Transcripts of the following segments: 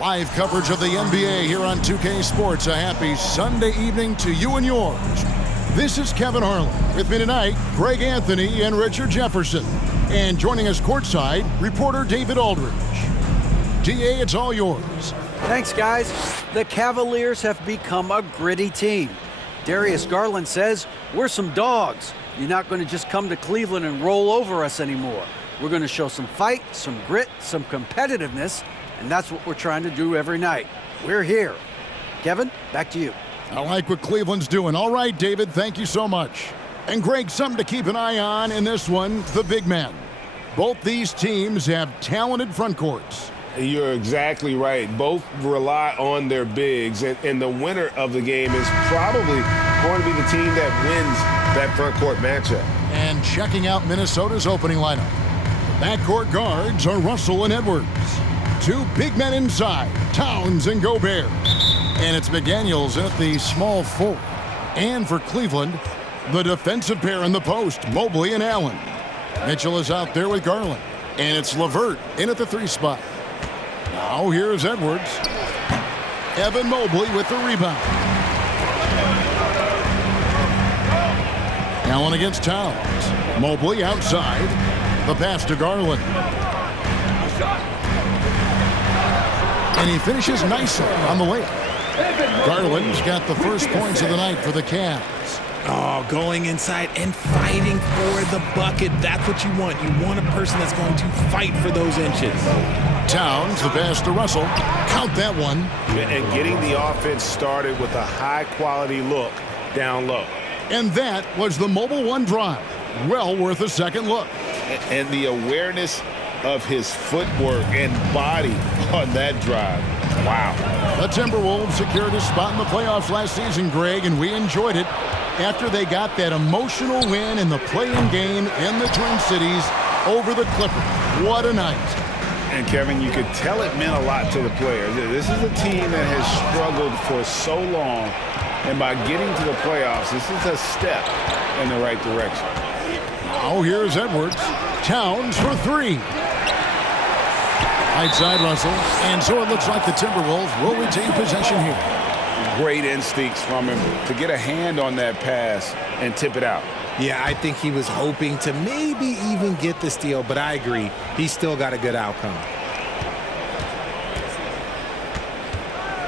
Live coverage of the NBA here on 2K Sports. A happy Sunday evening to you and yours. This is Kevin Harlan. With me tonight, Greg Anthony and Richard Jefferson. And joining us courtside, reporter David Aldridge. DA, it's all yours. Thanks, guys. The Cavaliers have become a gritty team. Darius Garland says, we're some dogs. You're not going to just come to Cleveland and roll over us anymore. We're going to show some fight, some grit, some competitiveness, and that's what we're trying to do every night. We're here. Kevin, back to you. I like what Cleveland's doing. All right, David, thank you so much. And Greg, something to keep an eye on in this one, the big men. Both these teams have talented front courts. You're exactly right. Both rely on their bigs, and the winner of the game is probably going to be the team that wins that front court matchup. And checking out Minnesota's opening lineup. Backcourt guards are Russell and Edwards. Two big men inside, Towns and Gobert. And it's McDaniels in at the small forward. And for Cleveland, the defensive pair in the post, Mobley and Allen. Mitchell is out there with Garland. And it's LeVert in at the 3 spot. Now here's Edwards. Evan Mobley with the rebound. Allen against Towns. Mobley outside. The pass to Garland. And he finishes nicely on the layup. Garland's got the first points of the night for the Cavs. Oh, going inside and fighting for the bucket. That's what you want. You want a person that's going to fight for those inches. Towns, the pass to Russell. Count that one. And getting the offense started with a high-quality look down low. And that was the Mobile One drive. Well worth a second look. And the awareness of his footwork and body on that drive. Wow. The Timberwolves secured a spot in the playoffs last season, Greg, and we enjoyed it after they got that emotional win in the play-in game in the Twin Cities over the Clippers. What a night. And, Kevin, you could tell it meant a lot to the players. This is a team that has struggled for so long, and by getting to the playoffs, this is a step in the right direction. Now here's Edwards. Towns for 3. Right side Russell. And so it looks like the Timberwolves will retain possession here. Great instincts from him to get a hand on that pass and tip it out. Yeah, I think he was hoping to maybe even get the steal, but I agree. He's still got a good outcome.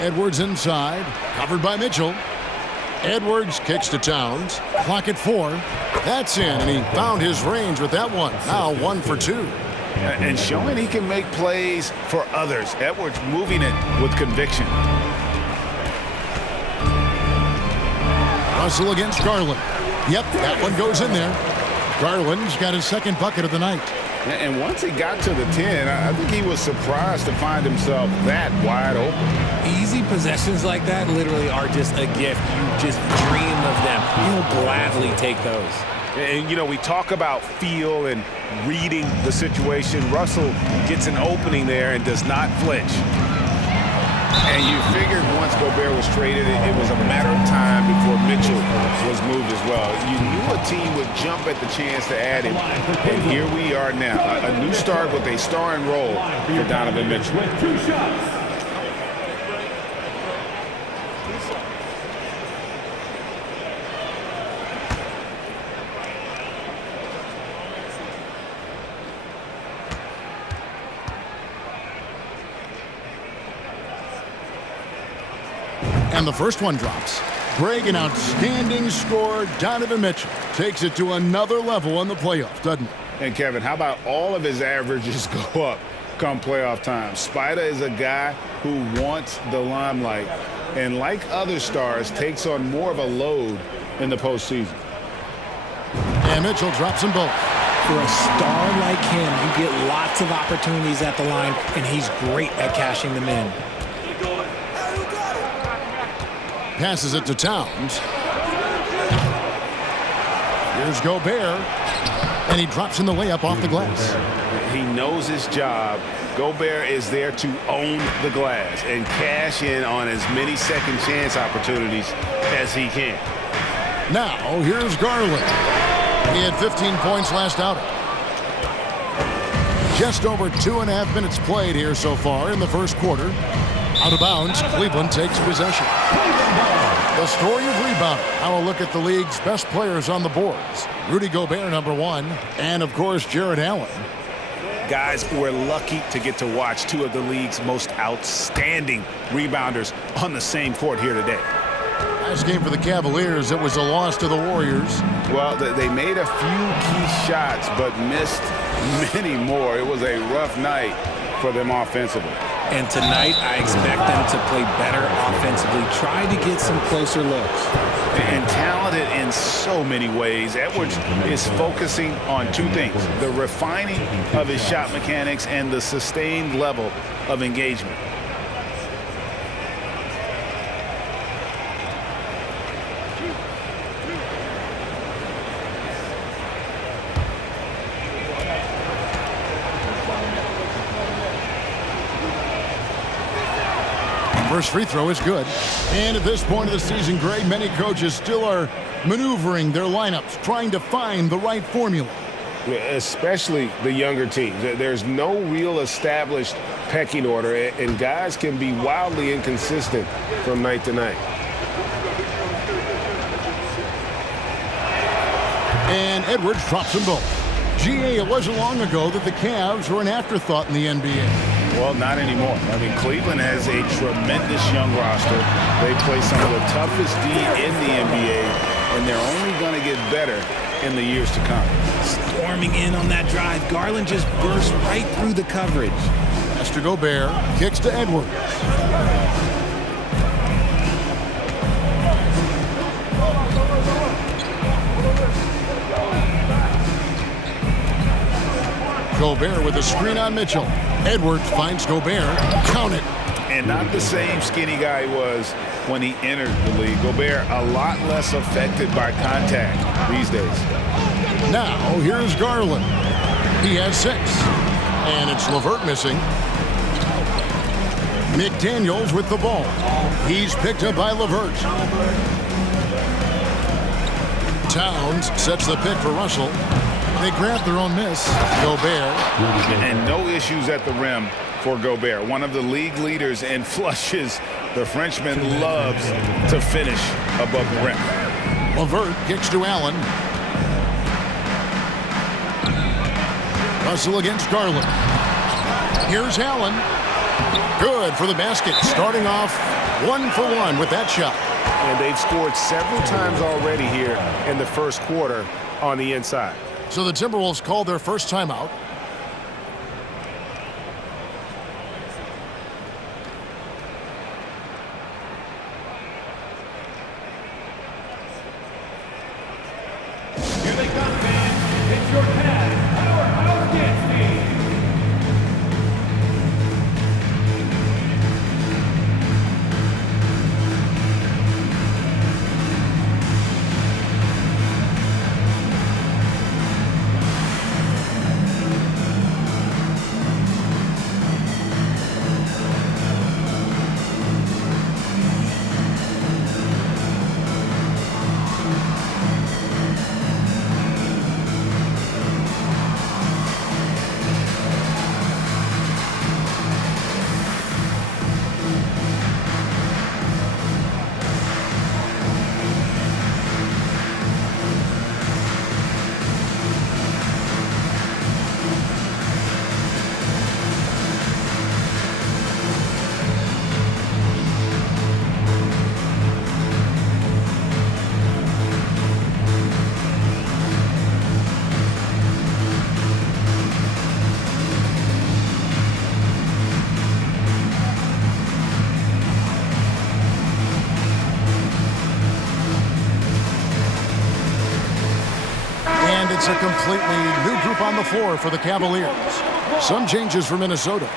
Edwards inside. Covered by Mitchell. Edwards kicks to Towns. Clock at 4. That's in, and he found his range with that one. Now 1 for 2. And showing he can make plays for others. Edwards moving it with conviction. Russell against Garland. Yep, that one goes in there. Garland's got his second bucket of the night. And once he got to the 10, I think he was surprised to find himself that wide open. Easy possessions like that literally are just a gift. You just dream of them. You'll gladly take those. And, you know, we talk about feel and reading the situation. Russell gets an opening there and does not flinch. And you figured once Gobert was traded, it was a matter of time before Mitchell was moved as well. You knew a team would jump at the chance to add him. And here we are now. A new start with a starring role for Donovan Mitchell. And the first one drops. Greg, an outstanding scorer. Donovan Mitchell takes it to another level in the playoffs, doesn't he? And, Kevin, how about all of his averages go up come playoff time? Spider is a guy who wants the limelight and, like other stars, takes on more of a load in the postseason. And Mitchell drops them both. For a star like him, you get lots of opportunities at the line, and he's great at cashing them in. Passes it to Towns. Here's Gobert. And he drops in the layup off the glass. He knows his job. Gobert is there to own the glass and cash in on as many second chance opportunities as he can. Now, here's Garland. He had 15 points last outing. Just over 2.5 minutes played here so far in the first quarter. Out of bounds, Cleveland takes possession. The story of rebounding. Now a look at the league's best players on the boards. Rudy Gobert, number 1, and of course, Jarrett Allen. Guys, we're lucky to get to watch two of the league's most outstanding rebounders on the same court here today. Last game for the Cavaliers, it was a loss to the Warriors. Well, they made a few key shots, but missed many more. It was a rough night for them offensively. And tonight, I expect them to play better offensively. Try to get some closer looks. And talented in so many ways. Edwards is focusing on two things: the refining of his shot mechanics and the sustained level of engagement. First free throw is good. And at this point of the season, Greg, many coaches still are maneuvering their lineups, trying to find the right formula. Especially the younger teams. There's no real established pecking order, and guys can be wildly inconsistent from night to night. And Edwards drops them both. GA, it wasn't long ago that the Cavs were an afterthought in the NBA. Well, not anymore. I mean, Cleveland has a tremendous young roster. They play some of the toughest D in the NBA, and they're only going to get better in the years to come. Storming in on that drive, Garland just burst right through the coverage. Master Gobert kicks to Edwards. Gobert with a screen on Mitchell. Edwards finds Gobert. Count it. And not the same skinny guy he was when he entered the league. Gobert a lot less affected by contact these days. Now, here's Garland. He has 6. And it's LeVert missing. McDaniels with the ball. He's picked up by LeVert. Towns sets the pick for Russell. They grab their own miss. Gobert. And no issues at the rim for Gobert. One of the league leaders in flushes. The Frenchman loves to finish above the rim. LeVert kicks to Allen. Russell against Garland. Here's Allen. Good for the basket. Starting off 1 for 1 with that shot. And they've scored several times already here in the first quarter on the inside. So the Timberwolves called their first timeout. Here they come, fans. It's your Cavs, our dance team. It's a completely new group on the floor for the Cavaliers. Some changes for Minnesota.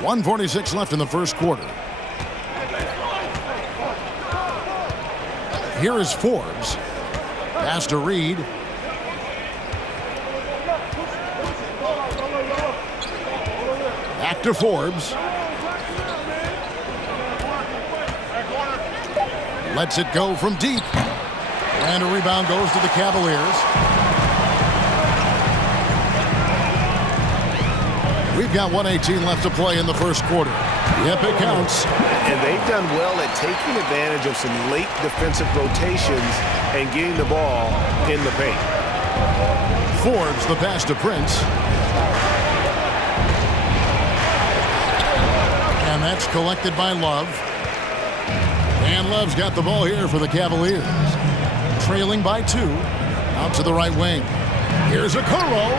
.146 left in the first quarter. Here is Forbes. Pass to Reed. Back to Forbes. Lets it go from deep. And a rebound goes to the Cavaliers. We've got 1:18 left to play in the first quarter. Yep, it counts. And they've done well at taking advantage of some late defensive rotations and getting the ball in the paint. Forbes the pass to Prince. And that's collected by Love. And Love's got the ball here for the Cavaliers. Trailing by 2. Out to the right wing. Here's Okoro.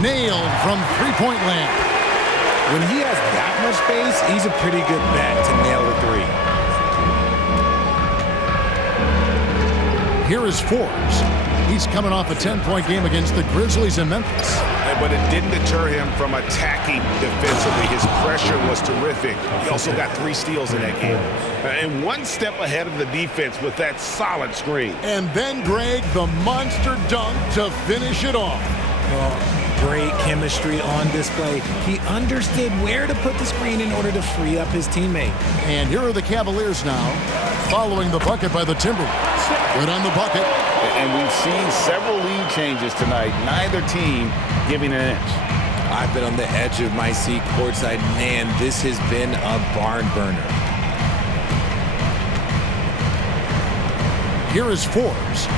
Nailed from three-point land. When he has that much space, he's a pretty good bet to nail the three. Here is Forbes. He's coming off a 10-point game against the Grizzlies in Memphis. But it didn't deter him from attacking defensively. His pressure was terrific. He also got 3 steals in that game. And one step ahead of the defense with that solid screen. And then, Greg, the monster dunk to finish it off. Great chemistry on display. He understood where to put the screen in order to free up his teammate. And here are the Cavaliers now, following the bucket by the Timberwolves. Good on the bucket. And we've seen several lead changes tonight. Neither team giving an inch. I've been on the edge of my seat courtside. Man, this has been a barn burner. Here is Forbes.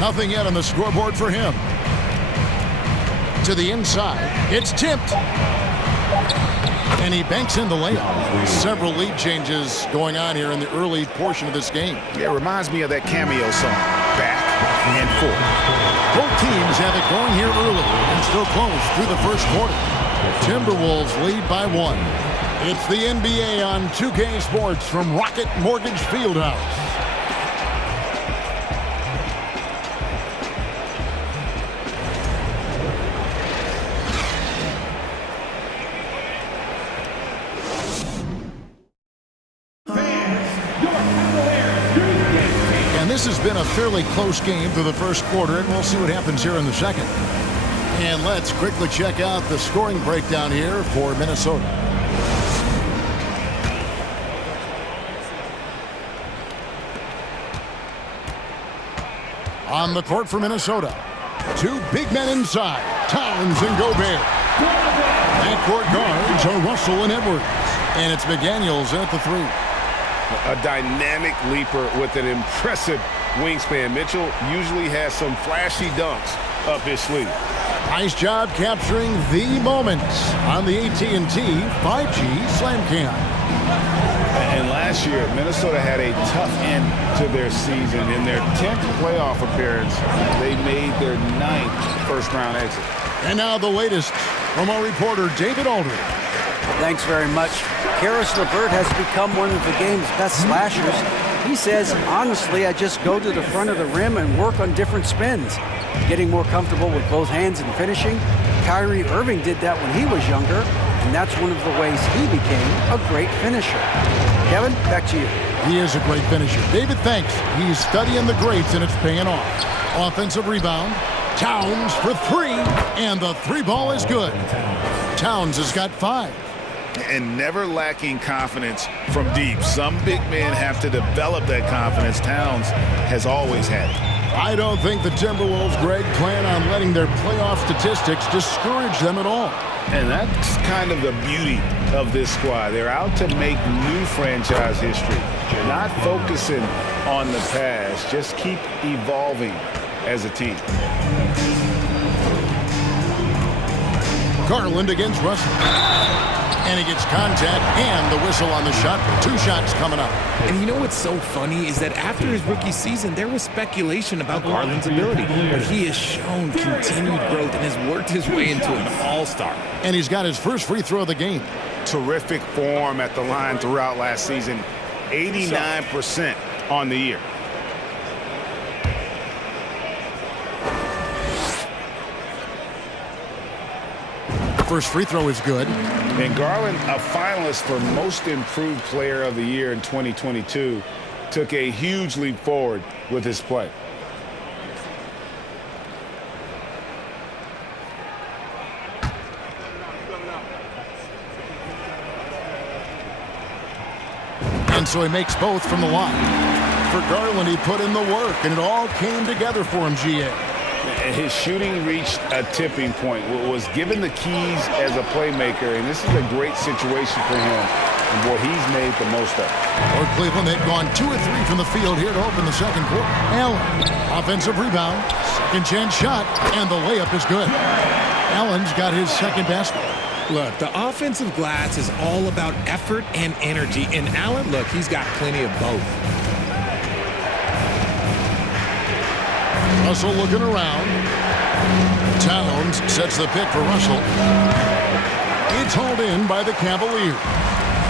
Nothing yet on the scoreboard for him. To the inside. It's tipped. And he banks in the layup. Several lead changes going on here in the early portion of this game. Yeah, it reminds me of that cameo song. Back and forth. Both teams have it going here early and still close through the first quarter. Timberwolves lead by 1. It's the NBA on 2K Sports from Rocket Mortgage Fieldhouse. This has been a fairly close game through the first quarter, and we'll see what happens here in the second. And let's quickly check out the scoring breakdown here for Minnesota. On the court for Minnesota, 2 big men inside, Towns and Gobert. Backcourt guards are Russell and Edwards. And it's McDaniels at the 3. A dynamic leaper with an impressive wingspan. Mitchell usually has some flashy dunks up his sleeve. Nice job capturing the moments on the AT&T 5G Slam Cam. And last year, Minnesota had a tough end to their season. In their 10th playoff appearance, they made their 9th first-round exit. And now the latest from our reporter, David Aldridge. Thanks very much. Karis LeVert has become one of the game's best slashers. He says, honestly, I just go to the front of the rim and work on different spins. Getting more comfortable with both hands and finishing. Kyrie Irving did that when he was younger, and that's one of the ways he became a great finisher. Kevin, back to you. He is a great finisher. David, thanks. He's studying the greats, and it's paying off. Offensive rebound. Towns for 3, and the 3 ball is good. Towns has got 5. And never lacking confidence from deep. Some big men have to develop that confidence. Towns has always had it. I don't think the Timberwolves, Greg, plan on letting their playoff statistics discourage them at all. And that's kind of the beauty of this squad. They're out to make new franchise history. Not focusing on the past. Just keep evolving as a team. Garland against Russell. And he gets contact and the whistle on the shot. 2 shots coming up. And you know what's so funny is that after his rookie season, there was speculation about Garland's ability. But he has shown continued growth and has worked his way into an all-star. And he's got his first free throw of the game. Terrific form at the line throughout last season. 89% on the year. First free throw is good. And Garland, a finalist for Most Improved Player of the Year in 2022. took a huge leap forward with his play. And so he makes both from the line. For Garland, he put in the work, and it all came together for him, GA. His shooting reached a tipping point, was given the keys as a playmaker, and this is a great situation for him. And boy, he's made the most of it. For Cleveland, they've gone 2 of 3 from the field here to open the second quarter. Allen, offensive rebound, second chance shot, and the layup is good. Allen's got his second basket. Look, the offensive glass is all about effort and energy. And Allen, look, he's got plenty of both. Russell looking around. Towns sets the pick for Russell. It's hauled in by the Cavaliers.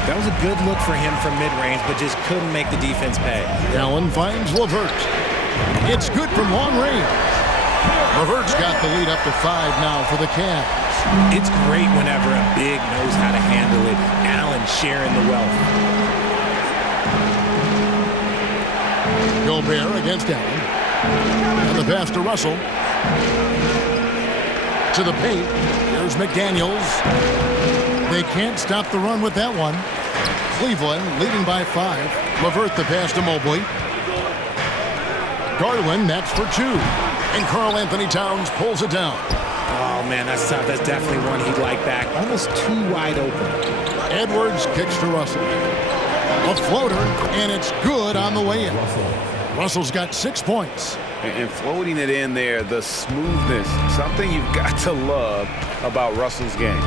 That was a good look for him from mid-range, but just couldn't make the defense pay. Allen finds LeVert. It's good from long range. LeVert's got the lead up to 5 now for the Cavs. It's great whenever a big knows how to handle it. Allen sharing the wealth. Gobert against Allen. And the pass to Russell. To the paint. Here's McDaniels. They can't stop the run with that one. Cleveland leading by 5. LeVert the pass to Mobley. Garland, that's for 2. And Karl Anthony Towns pulls it down. Oh, man, that's tough. That's definitely one he'd like back. Almost too wide open. Edwards kicks to Russell. A floater, and it's good on the way in. Russell's got 6 points. And floating it in there, the smoothness, something you've got to love about Russell's game.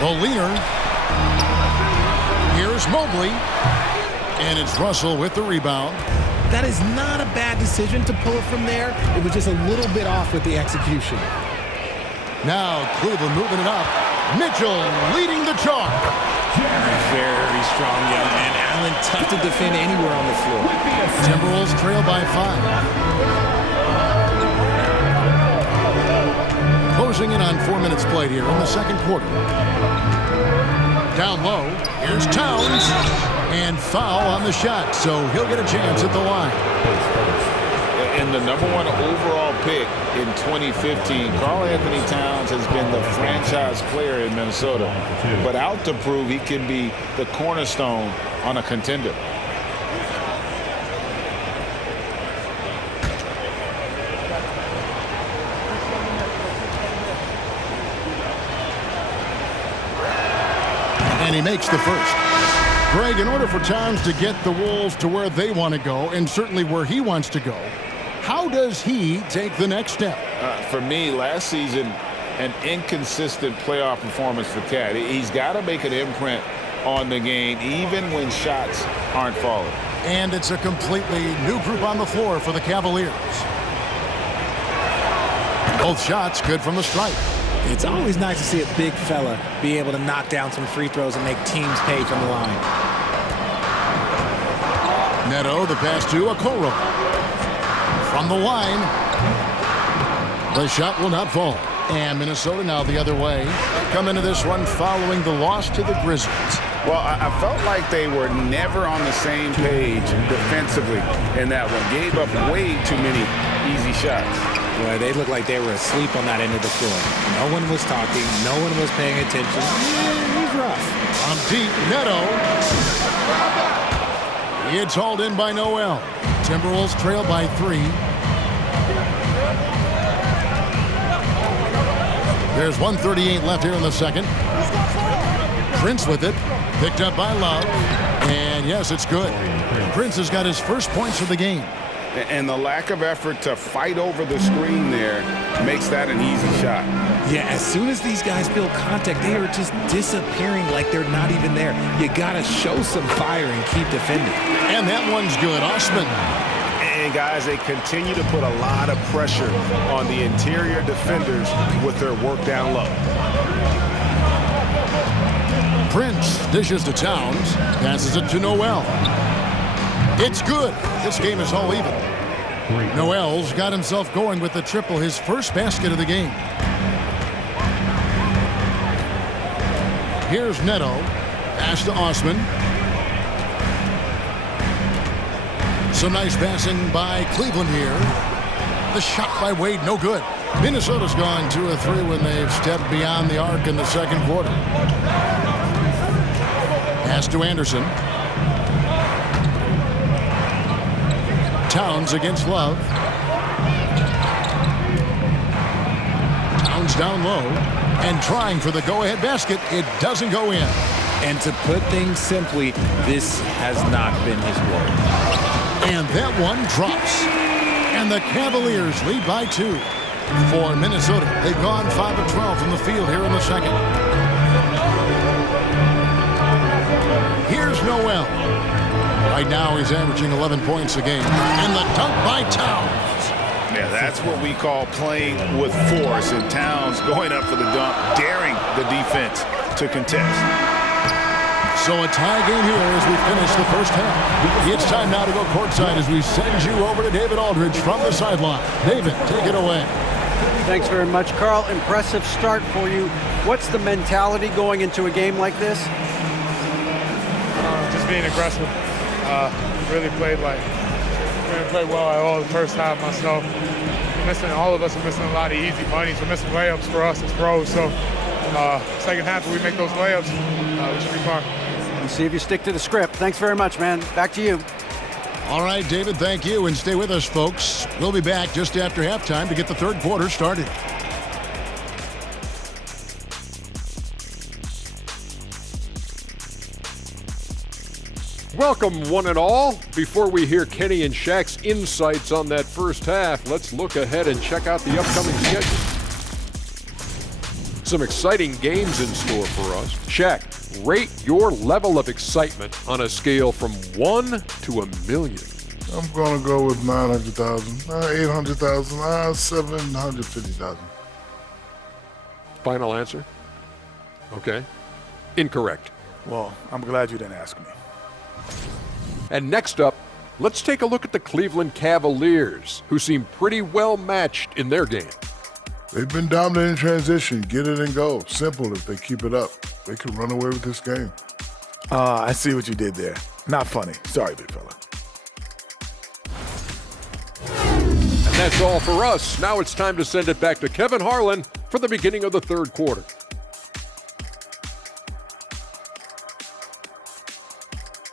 The leader. Here's Mobley. And it's Russell with the rebound. That is not a bad decision to pull it from there. It was just a little bit off with the execution. Now Cleveland moving it up. Mitchell leading the charge. Very strong young man. Allen tough to defend anywhere on the floor. Timberwolves trail by 5. Closing in on 4 minutes played here in the second quarter. Down low. Here's Towns. And foul on the shot, so he'll get a chance at the line. And the #1 overall pick in 2015, Karl Anthony Towns has been the franchise player in Minnesota, but out to prove he can be the cornerstone on a contender. And he makes the first. Greg, in order for Towns to get the Wolves to where they want to go, and certainly where he wants to go, how does he take the next step? For me, last season, an inconsistent playoff performance for Cat. He's got to make an imprint on the game, even when shots aren't falling. And it's a completely new group on the floor for the Cavaliers. Both shots good from the stripe. It's always nice to see a big fella be able to knock down some free throws and make teams pay from the line. Neto, the pass to Okoro. From the line. The shot will not fall. And Minnesota now the other way. Come into this one following the loss to the Grizzlies. Well, I felt like they were never on the same page defensively in that one. Gave up way too many easy shots. Boy, they looked like they were asleep on that end of the floor. No one was talking. No one was paying attention. It was rough. On deep, Neto. It's hauled in by Noel. Timberwolves trail by 3. There's 1:38 left here in the second. Prince with it. Picked up by Love. And yes, it's good. Prince has got his first points of the game. And the lack of effort to fight over the screen there makes that an easy shot. Yeah, as soon as these guys feel contact, they are just disappearing like they're not even there. You got to show some fire and keep defending. And that one's good. Osman. And guys, they continue to put a lot of pressure on the interior defenders with their work down low. Prince dishes to Towns. Passes it to Noel. It's good. This game is all even. Noel's got himself going with the triple, his first basket of the game. Here's Neto. Pass to Osman. Some nice passing by Cleveland here. The shot by Wade, no good. Minnesota's gone 2 of 3 when they've stepped beyond the arc in the second quarter. Pass to Anderson. Towns against Love. Towns down low and trying for the go-ahead basket. It doesn't go in. And to put things simply, this has not been his work. And that one drops. And the Cavaliers lead by 2. For Minnesota, they've gone 5 of 12 from the field here in the second. Here's Noel. Right now he's averaging 11 points a game. And the dunk by Towns. Yeah, that's what we call playing with force. And Towns going up for the dunk, daring the defense to contest. So a tie game here as we finish the first half. It's time now to go courtside as we send you over to David Aldridge from the sideline. David, take it away. Thanks very much, Carl. Impressive start for you. What's the mentality going into a game like this? Just being aggressive. Really played well at all the first half myself. All of us are missing a lot of easy bunnies. We're missing layups for us as pros. So second half, if we make those layups, we should be fine. And see if you stick to the script. Thanks very much, man. Back to you. All right, David, thank you. And stay with us, folks. We'll be back just after halftime to get the third quarter started. Welcome, one and all. Before we hear Kenny and Shaq's insights on that first half, let's look ahead and check out the upcoming schedule. Some exciting games in store for us. Shaq, rate your level of excitement on a scale from 1 to 1,000,000. I'm going to go with 900,000, 800,000, 750,000. Final answer? Okay. Incorrect. Well, I'm glad you didn't ask me. And next up, let's take a look at the Cleveland Cavaliers, who seem pretty well matched in their game. They've been dominant in transition. Get it and go. Simple if they keep it up. They could run away with this game. I see what you did there. Not funny. Sorry, big fella. And that's all for us. Now it's time to send it back to Kevin Harlan for the beginning of the third quarter.